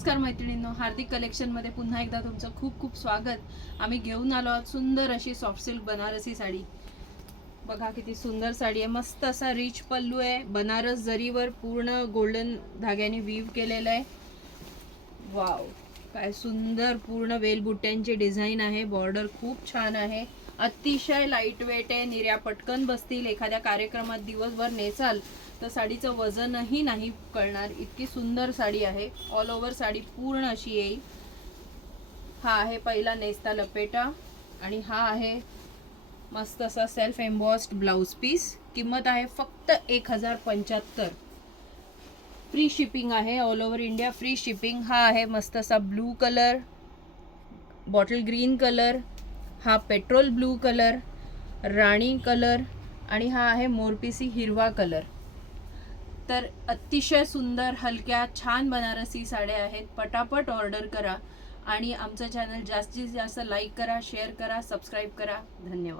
नमस्कार मैत्रिणींनो, हार्दिक कलेक्शनमध्ये पुन्हा एकदा तुमचं खूप खूप स्वागत। आम्ही घेऊन आलो आहोत सुंदर अशी सॉफ्ट सिल्क बनारसी साडी। बघा किती सुंदर साडी आहे, मस्त असा रिच पल्लू आहे, बनारस जरीवर पूर्ण गोल्डन धाग्याने वीव केलेलं आहे। वाव, काय सुंदर पूर्ण वेल बुट्ट्यांची डिझाईन आहे। बॉर्डर खूप छान आहे, अतिशय लाईट वेट आहे, निर्या पटकन बसतील। एखाद्या कार्यक्रमात दिवसभर नेसाल तर साडीचं वजनही नाही कळणार, इतकी सुंदर साडी आहे। ऑल ओव्हर साडी पूर्ण अशी येईल। हा आहे पहिला नेस्ता लपेटा आणि हा आहे मस्त असा सेल्फ एम्बॉस्ड ब्लाउज पीस। किंमत आहे फक्त 1075। फ्री शिपिंग आहे, all over India free shipping. हा आहे मस्त असा blue colour, bottle green colour, हा पेट्रोल ब्लू कलर, राणी कलर आणि हा आहे मोरपिसी हिरवा कलर। तर अतिशय सुंदर हलक्या छान बनारसी साड्या आहेत। पटापट ऑर्डर करा आणि आमचं चॅनल जास्तीत जास्त लाईक करा, शेअर करा, सबस्क्राईब करा। धन्यवाद।